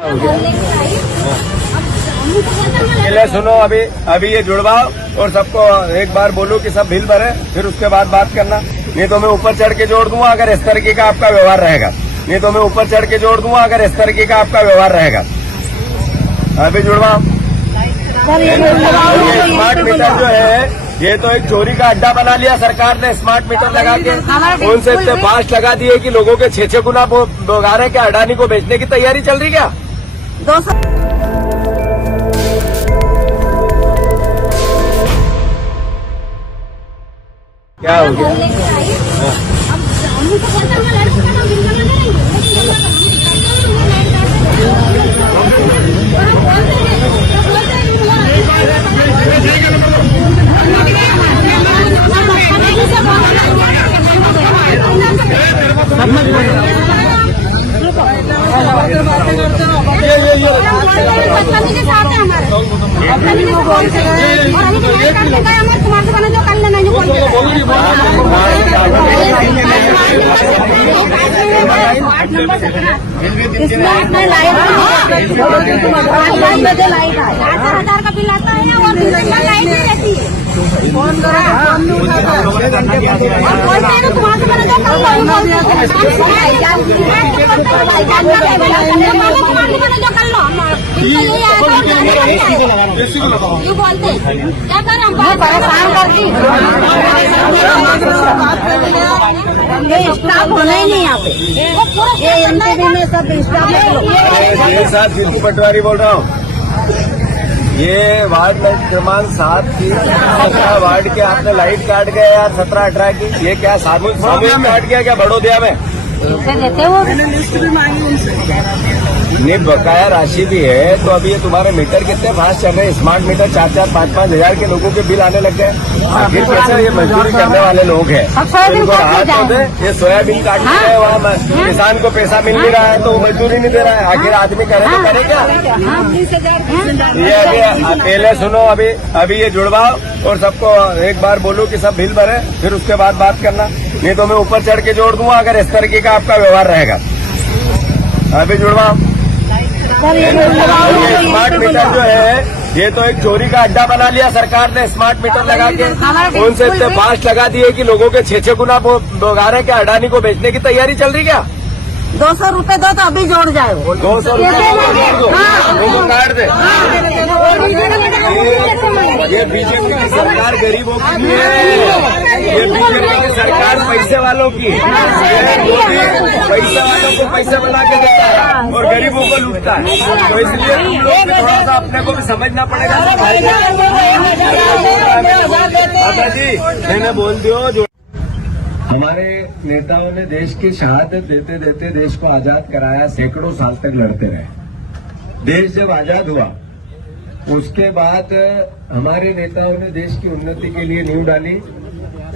पहले सुनो, अभी ये जुड़वाओ और सबको एक बार बोलो कि सब बिल भरे, फिर उसके बाद बात करना। नहीं तो मैं ऊपर चढ़ के जोड़ दूंगा अगर इस तरीके का आपका व्यवहार रहेगा। नहीं तो मैं ऊपर चढ़ के जोड़ दूंगा अगर इस तरीके का आपका व्यवहार रहेगा। अभी जुड़वाओ। स्मार्ट मीटर जो है ये तो एक चोरी का अड्डा बना लिया सरकार ने। स्मार्ट मीटर लगा के उनसे इतने फास्ट लगा दिए कि लोगों के 6-6 गुना भोगा रहे। क्या अडानी को बेचने की तैयारी चल रही क्या? 200 क्या हो गया? इसमें लाइट 8,000 का बिल आता है और लाइट नहीं रहती है। बोलते क्या करें हम परेशान करती स्टाफ होना ही नहीं यहाँ पे। ये एमसीबी में सब स्टाफ जिनको पटवारी बोल रहा हूँ। ये वार्ड क्रमांक 7 की 17 वार्ड के आपने लाइट काट गए यार 17-18 की। ये क्या सामूहिक काट गया क्या बड़ौदिया में? देते वो लिस्ट भी मांगी उनसे। नहीं, बकाया राशि भी है। तो अभी ये तुम्हारे मीटर कितने फास्ट चल रहे हैं? स्मार्ट मीटर 4-5 हजार के लोगों के बिल आने लग गए। आखिर कैसे ये मजदूरी करने वाले लोग हैं, इनको राहत होते। ये सोयाबीन काट रहे हैं, वहाँ किसान को पैसा मिल नहीं रहा है तो वो मजदूरी नहीं दे रहा है। आखिर आदमी करे तो करे क्या? ये अभी पहले सुनो, अभी ये जुड़वाओ और सबको एक बार बोलो कि सब बिल भरे, फिर उसके बाद बात करना। नहीं तो मैं ऊपर चढ़ के जोड़ दूंगा अगर इस तरीके का आपका व्यवहार रहेगा। अभी जुड़वाओ। स्मार्ट मीटर जो है ये तो एक चोरी का अड्डा बना लिया सरकार ने। स्मार्ट मीटर लगा के उनसे इतने फास्ट लगा दिए कि लोगों के 6-6 गुना भोगा रहे। क्या अडानी को बेचने की तैयारी चल रही क्या? 200 रुपए दो तो अभी जोड़ जाए। 200 रुपए काट दे। ये बीजेपी की सरकार गरीबों की है। ये बीजेपी की सरकार पैसे वालों की है। मोदी पैसे वालों को पैसे बना के देता है और गरीबों को लूटता है। तो इसलिए तुम लोग को थोड़ा सा अपने को भी समझना पड़ेगा। जी मैंने बोल दियो। हमारे नेताओं ने देश की शहादत देते देते देश को आजाद कराया। सैकड़ों साल तक लड़ते रहे। देश जब आजाद हुआ उसके बाद हमारे नेताओं ने देश की उन्नति के लिए नींव डाली।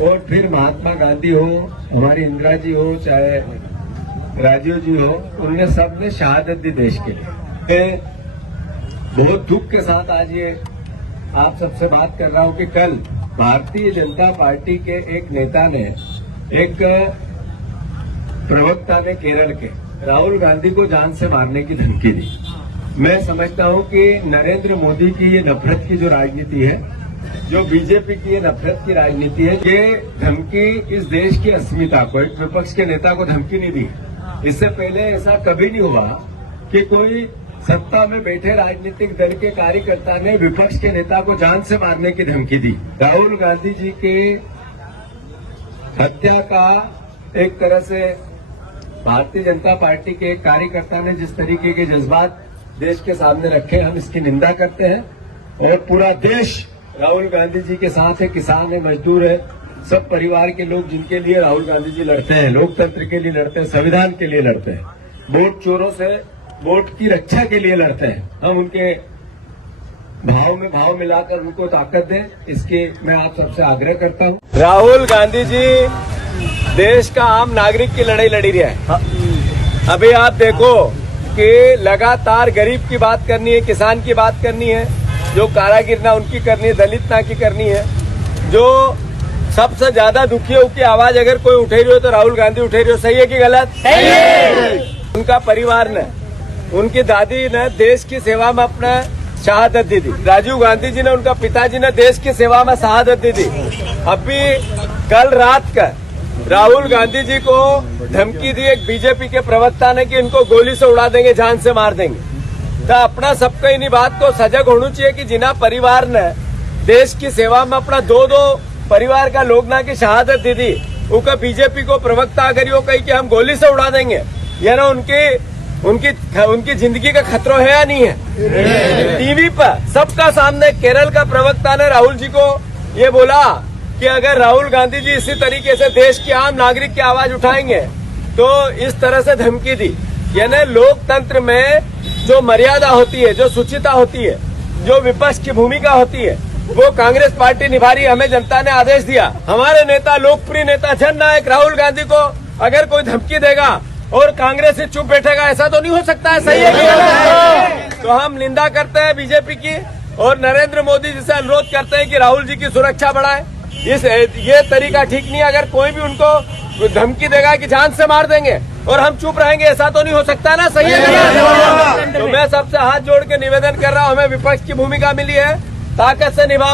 और फिर महात्मा गांधी हो, हमारी इंदिरा जी हो, चाहे राजीव जी हो, उनने सबने शहादत दी देश के लिए। बहुत दुख के साथ आज ये आप सबसे बात कर रहा हूं कि कल भारतीय जनता पार्टी के एक नेता ने, एक प्रवक्ता ने केरल के राहुल गांधी को जान से मारने की धमकी दी। मैं समझता हूं कि नरेंद्र मोदी की ये नफरत की जो राजनीति है, जो बीजेपी की ये नफरत की राजनीति है, ये धमकी इस देश की अस्मिता को, एक विपक्ष के नेता को धमकी नहीं दी। इससे पहले ऐसा कभी नहीं हुआ कि कोई सत्ता में बैठे राजनीतिक दल के कार्यकर्ता ने विपक्ष के नेता को जान से मारने की धमकी दी। राहुल गांधी जी के हत्या का एक तरह से भारतीय जनता पार्टी के एक कार्यकर्ता ने जिस तरीके के जज्बात देश के सामने रखे, हम इसकी निंदा करते हैं। और पूरा देश राहुल गांधी जी के साथ है। किसान है, मजदूर है, सब परिवार के लोग जिनके लिए राहुल गांधी जी लड़ते हैं, लोकतंत्र के लिए लड़ते हैं, संविधान के लिए लड़ते हैं, वोट चोरों से वोट की रक्षा के लिए लड़ते हैं। हम उनके भाव में भाव मिलाकर उनको ताकत दें, इसके मैं आप सबसे आग्रह करता हूं। राहुल गांधी जी देश का आम नागरिक की लड़ाई लड़ी रहा है। अभी आप देखो कि लगातार गरीब की बात करनी है, किसान की बात करनी है, जो कारागिर ना उनकी करनी है, दलित ना की करनी है। जो सबसे ज्यादा दुखियों की आवाज अगर कोई उठे रही हो तो राहुल गांधी उठे रही हो। सही है कि गलत? सही है। उनका परिवार ने उनकी दादी ने देश की सेवा में अपना शहादत दी थी। राजीव गांधी जी ने, उनका पिताजी ने देश की सेवा में शहादत दी थी। अभी कल रात का राहुल गांधी जी को धमकी दी एक बीजेपी के प्रवक्ता ने कि इनको गोली से उड़ा देंगे, जान से मार देंगे। तो अपना सबको इन्हीं बात को सजग होना चाहिए कि जिना परिवार ने देश की सेवा में अपना दो परिवार का लोग ना की शहादत दी थी, उनका बीजेपी को प्रवक्ता अगर यो कही कि हम गोली से उड़ा देंगे, ये ना उनकी जिंदगी का खतरा है या नहीं है। टीवी पर सबका सामने केरल का प्रवक्ता ने राहुल जी को ये बोला कि अगर राहुल गांधी जी इसी तरीके से देश के आम नागरिक की आवाज उठाएंगे तो इस तरह से धमकी दी। यानी लोकतंत्र में जो मर्यादा होती है, जो शुचिता होती है, जो विपक्ष की भूमिका होती है, वो कांग्रेस पार्टी निभा रही। हमें जनता ने आदेश दिया, हमारे नेता, लोकप्रिय नेता, जननायक राहुल गांधी को अगर कोई धमकी देगा और कांग्रेस से चुप बैठेगा, ऐसा तो नहीं हो सकता है। सही है कि तो हम निंदा करते हैं बीजेपी की और नरेंद्र मोदी जी से अनुरोध करते हैं कि राहुल जी की सुरक्षा बढ़ाएं। ये तरीका ठीक नहीं है। अगर कोई भी उनको धमकी देगा कि जान से मार देंगे और हम चुप रहेंगे, ऐसा तो नहीं हो सकता ना। सही है। तो मैं सबसे हाथ जोड़ के निवेदन कर रहा हूँ, हमें विपक्ष की भूमिका मिली है, ताकत से निभाओ।